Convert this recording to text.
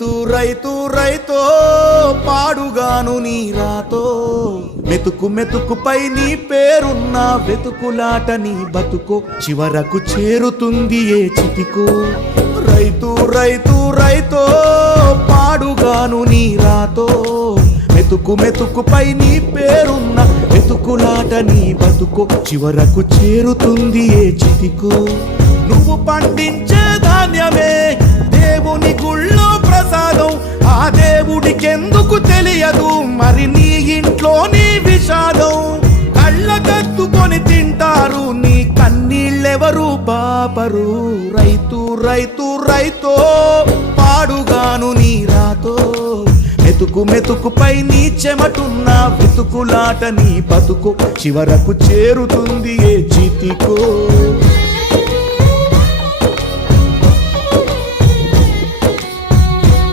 రైతు రైతో పాడుగాను నీ రాతో మెతుకు మెతుకుపై నీ పేరున్న వెతుకులాట నీ బతుకో చివరకు చేరుతుంది ఏ చితికో రైతు రైతో పాడుగాను నీ రాతో మెతుకు మెతుకుపై నీ పేరున్న వెతుకులాట నీ బతుకో చివరకు చేరుతుంది ఏ చితికో నువ్వు పండించే ధాన్యమే దేవుని గుళ్ళో ప్రసాదం ఆ దేవుడికెందుకు తెలియదు మరి నీ ఇంట్లో నీ విషాదం కళ్ళకత్తుకొని తింటారు నీ కన్నీళ్ళెవరు పాపరు రైతో పాడుగాను నీ రాతో మెతుకు మెతుకుపై నీ చెమటున్న వెతుకులాట నీ బతుకు చివరకు చేరుతుంది ఏ చితికో